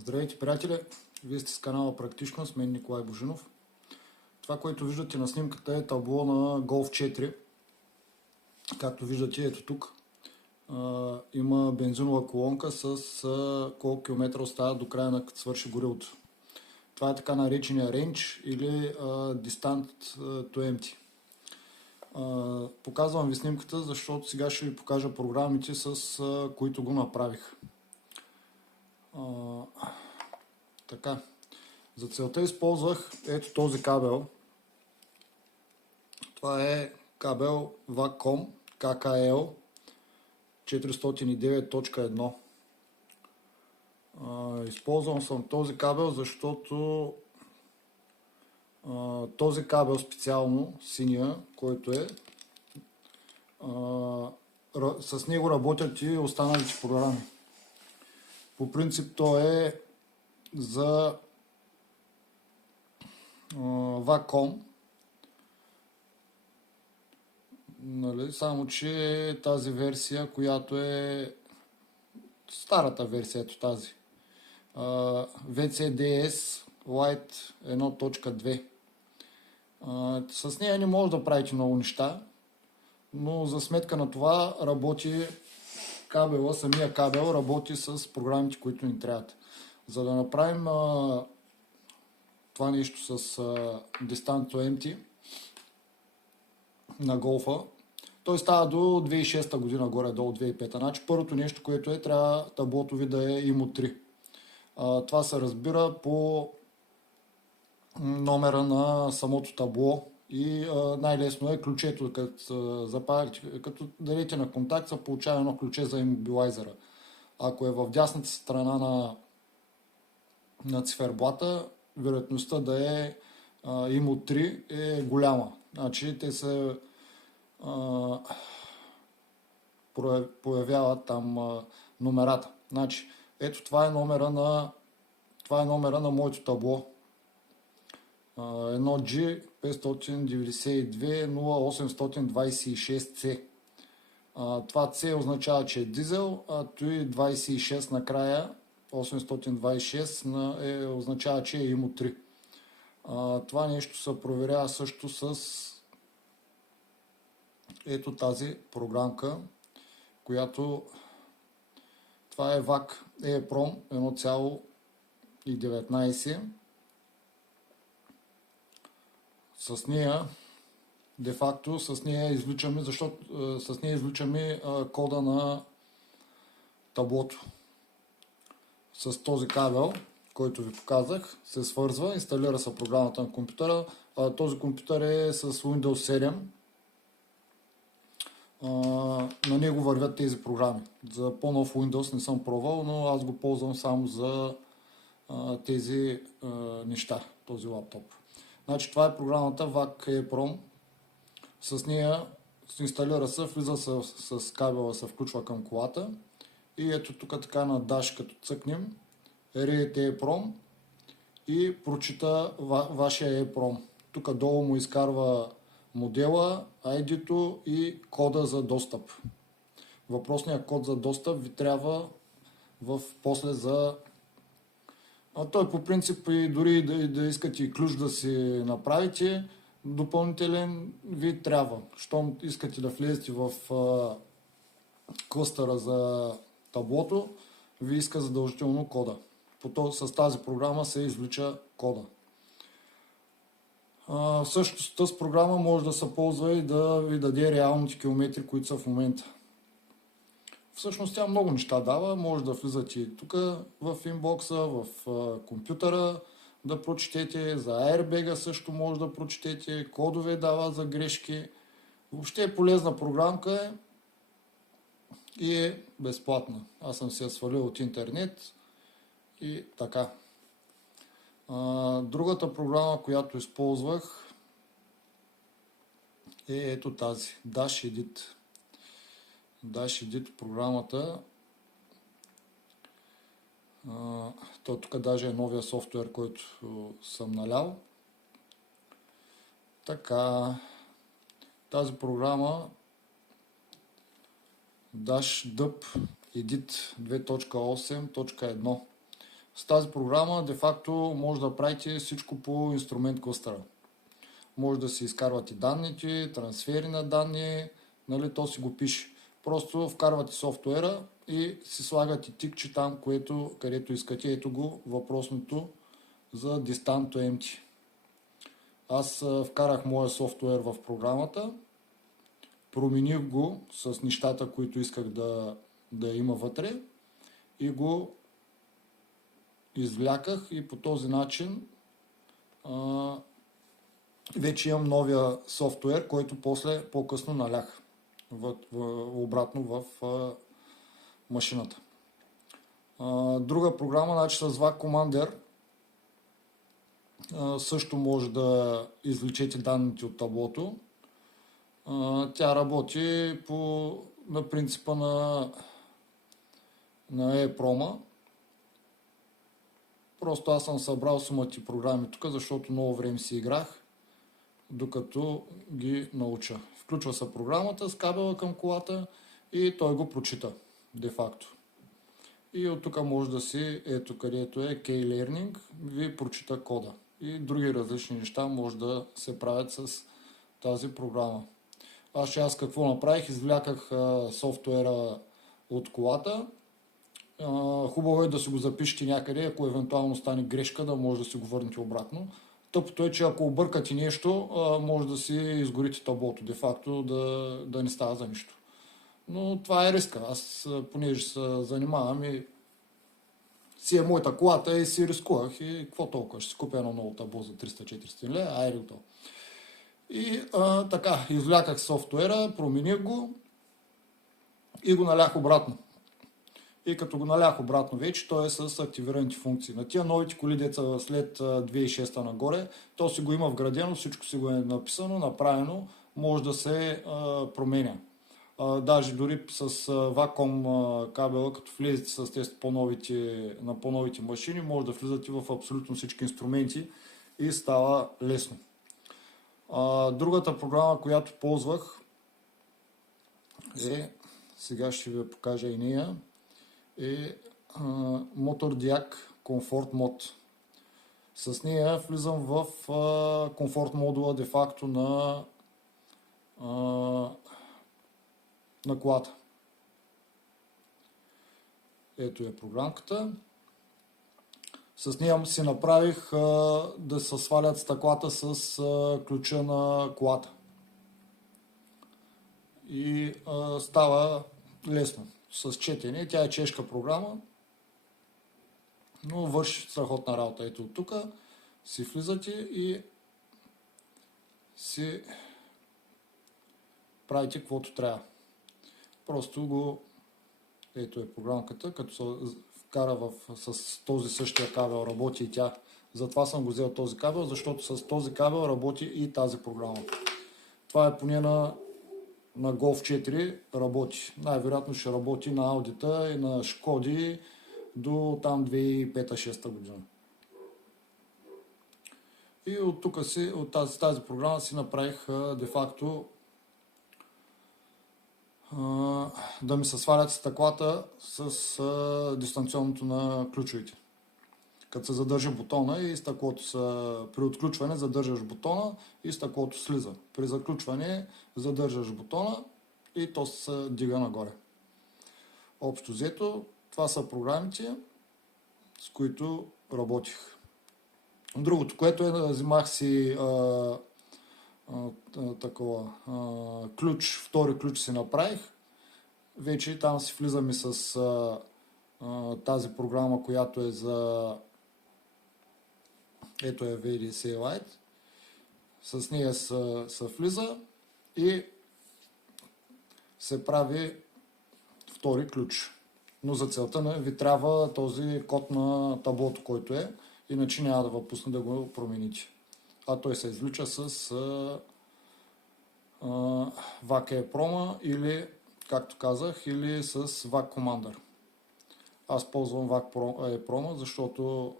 Здравейте, приятели! Вие сте с канала Практично, с мен Николай Божинов. Това, което виждате на снимката е табло на Golf 4. Както виждате, ето тук има бензинова колонка с колко километра остава до края на като свърши горивото. Това е така наречения range или distant to empty. Показвам ви снимката, защото сега ще ви покажа програмите, с които го направих. Така. За целта използвах ето този кабел. Това е кабел Wacom KKL 409.1. Използвам съм този кабел, защото този кабел специално, синия, който е, с него работят и останалите програми. По принцип то е за Wacom, нали? Само че тази версия, която е старата версия, ето тази VCDS Lite 1.2. С нея не може да правите много неща, но за сметка на това работи кабела, самия кабел работи с програмите, които ни трябват. За да направим това нещо с Distant to Empty на голфа, той става до 2006 година, горе-долу 2005. Значи първото нещо, което е, трябва таблото ви да е IMO 3. Това се разбира по номера на самото табло и най-лесно е ключето, като дадете на контакт, се получава едно ключе за имобилайзера. Ако е в дясната страна на циферблата, вероятността да е IMO 3 е голяма. Значи те се появяват там номерата. Значи, ето това е номера на моето табло. 1G 592-0826C. Това C означава, че е дизел, а той 26 накрая, 826 означава, че е IMO 3. Това нещо се проверява също с ето тази програмка, която това е VAC EEPROM 1.19. С нея, де-факто, с нея извличаме, защото с нея извличаме кода на таблото. С този кабел, който ви показах, се свързва, инсталира се програмата на компютъра. Този компютър е с Windows 7. На него вървят тези програми. За по-нов Windows не съм пробвал, но аз го ползвам само за тези неща, този лаптоп. Значи това е програмата VAC EEPROM. С нея се инсталира се, влиза с кабела, се включва към колата и ето тук така на Dash, като цъкнем Read EEPROM и прочита вашия EEPROM. Тук долу му изкарва модела, ID-то и кода за достъп. Въпросният код за достъп ви трябва после за... той по принцип и дори да искате и ключ да си направите, допълнителен ви трябва. Щом искате да влезете в клъстъра за таблото, ви иска задължително кода. С тази програма се извлича кода. Също тази програма може да се ползва и да ви даде реалните километри, които са в момента. Всъщност тя много неща дава. Може да влизате тук в инбокса, в компютъра, да прочетете. За Airbag също може да прочетете. Кодове дава за грешки. Въобще е полезна програмка и е безплатна. Аз съм се я свалил от интернет и така. Другата програма, която използвах, е ето тази, Dash Edit. Dash Edit програмата. Тук даже е новия софтуер, който съм налял. Така, тази програма Dash Dub Edit 2.8.1 С тази програма де-факто може да правите всичко по инструмент клъстъра. Може да си изкарвате данните, трансфери на данни, нали, то си го пише. Просто вкарвате софтуера и си слагате тикче там, където искате. Ето го въпросното за Distant to Empty. Аз вкарах моя софтуер в програмата, промених го с нещата, които исках да има вътре и го извляках и по този начин вече имам новия софтуер, който по-късно налях обратно в машината. Друга програма, значи с VAC Commander, също може да извлечете данните от таблото. Тя работи на принципа на EEPROM. Просто аз съм събрал сумати програми тук, защото много време си играх, докато ги науча. Включва се програмата с кабела към колата и той го прочита, де-факто. И от тук може да си, ето където е K-Learning, ви прочита кода. И други различни неща може да се правят с тази програма. Аз какво направих? Извляках софтуера от колата. Хубаво е да си го запишете някъде, ако евентуално стане грешка, да може да си го върнете обратно. Тъпото е, че ако объркате нещо, може да си изгорите таблото, де-факто да не става за нищо. Но това е риска. Аз, понеже се занимавам и си е моята колата и си рискувах и какво толкова? Ще си купя едно ново табло за 300-400 лева, айде готово. И така, извляках софтуера, промених го и го налях обратно. И като го налях обратно вече, той е с активираните функции. На тия новите коли, деца след 2006 нагоре, то си го има вградено, всичко си го е написано, направено, може да се променя. Даже дори с Wacom кабела, като влезете с тези на по-новите машини, може да влизате в абсолютно всички инструменти и става лесно. Другата програма, която ползвах сега ще ви покажа и нея, е MotorDiac Comfort Mod. С нея влизам в комфорт модула де-факто на колата. Ето е програмката. С нея си направих да се свалят стъклата с ключа на колата. И става лесно с четене. Тя е чешка програма, но върши страхотна работа. Ето от тук си влизате и си правите каквото трябва. Просто ето е програмката, като се вкара с този същия кабел работи и тя. Затова съм го взел този кабел, защото с този кабел работи и тази програма. Това е поне на Golf 4 работи. Най-вероятно ще работи на Audi-та и на Шкоди до там 2005-2006 година. И от тук от тази програма си направих де-факто да ми се свалят стъклата с дистанционното на ключовите. Като се задържа бутона и стъклото при отключване задържаш бутона и стъклото слиза. При заключване задържаш бутона и то се дига нагоре. Общо взето, това са програмите, с които работих. Другото, което взимах си втори ключ си направих. Вече там си влизаме с тази програма, която е за ето е VDC Lite. С нея се влиза и се прави втори ключ. Но за целта ви трябва този код на таблото, който е, иначе няма да ви пусне да го промените. А той се извлича с VAC EEPROM или, както казах, или с VAC Commander. Аз ползвам VAC EEPROM, защото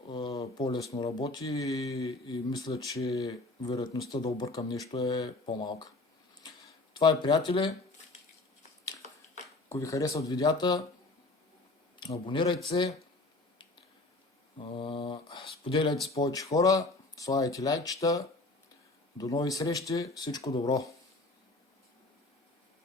по-лесно работи и мисля, че вероятността да объркам нещо е по-малка. Това е, приятели. Ако ви харесват видеята, абонирайте се, Споделяйте с повече хора, слагайте лайкчета. До нови срещи, всичко добро!